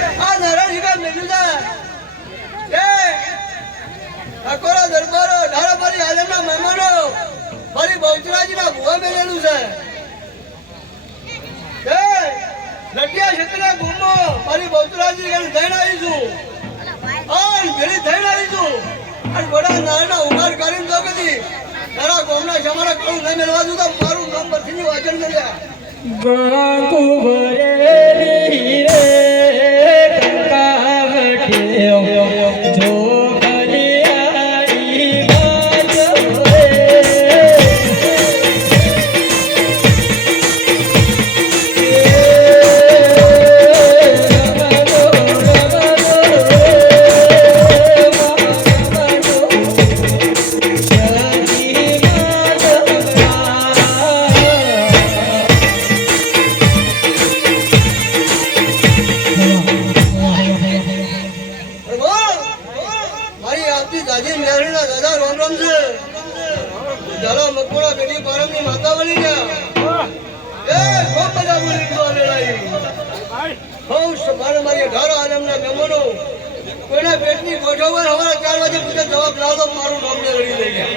આ નારાયણ કા મેલું છે એ અકોરા દરબારો ધારાબારી આલમના મહેમાનો મારી બહુચરાજીના ભુવા મેલેલું છે એ લટિયા ક્ષેત્રના ગુમો મારી બહુચરાજી ગણ થઈને આવી છું આન ભેળી થઈને આવી છું અને બડા નાના ઉઘાડ કરીને તો કદી તારા ગોમના જમાના કળું ન મેળવા દઉં તો મારું નામ પરથી વાચન કર્યા ગંગુ ભરેલી રે કંકાવટે જો કલિયારી બાજો રે મારી આવતી દાદી મેરણીના દાદા રોમ રોમ છે ઝાલા મકોડા બેટી પારમની માતા બની ગયા એ ખૂબ બધા બોલી તો લેલાઈ બહુ સભાર મારી 18 આલમના મહેમાનો કોઈના પેટની ગોઠવણ હવારે 4 વાગે પૂછે જવાબ લાવો તો મારું નામ ને લડી લઈ ગયા